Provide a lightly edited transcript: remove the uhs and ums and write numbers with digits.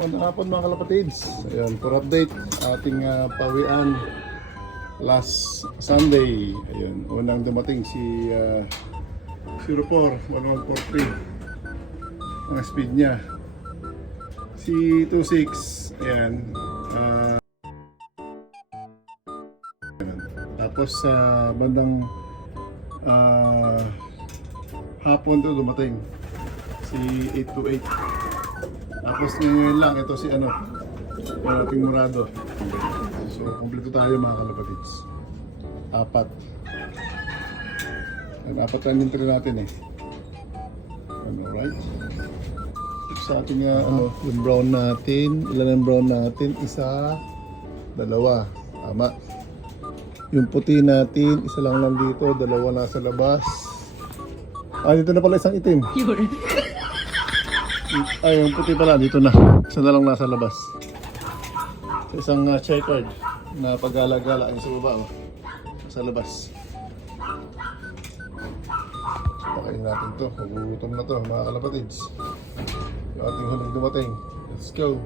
Magandang hapon mga kalapatids. Ayan, for update, ating pawian last Sunday. Ayun, unang dumating si 04, 1143. Ang speed niya. Si 26, ayan. Tapos sa bandang hapon to dumating si 828. Tapos ngayon lang, ito si yung ating Murado. So, kompleto tayo mga kalapatids. Apat. Apat lang yung tira natin eh. Alright. Sa ating yung brown natin. Ilan ang brown natin? Isa, dalawa. Tama. Yung puti natin, isa lang dito. Dalawa nasa labas. Dito na pala isang itim. Ay, yung puti pala, dito na. Isa na lang nasa labas. So, isang checkered na pag-gala-gala ay sa baba, sa labas. So, pakain natin to. Magugutom na to, mga kalapatids. Yung ating huling dumating. Let's go!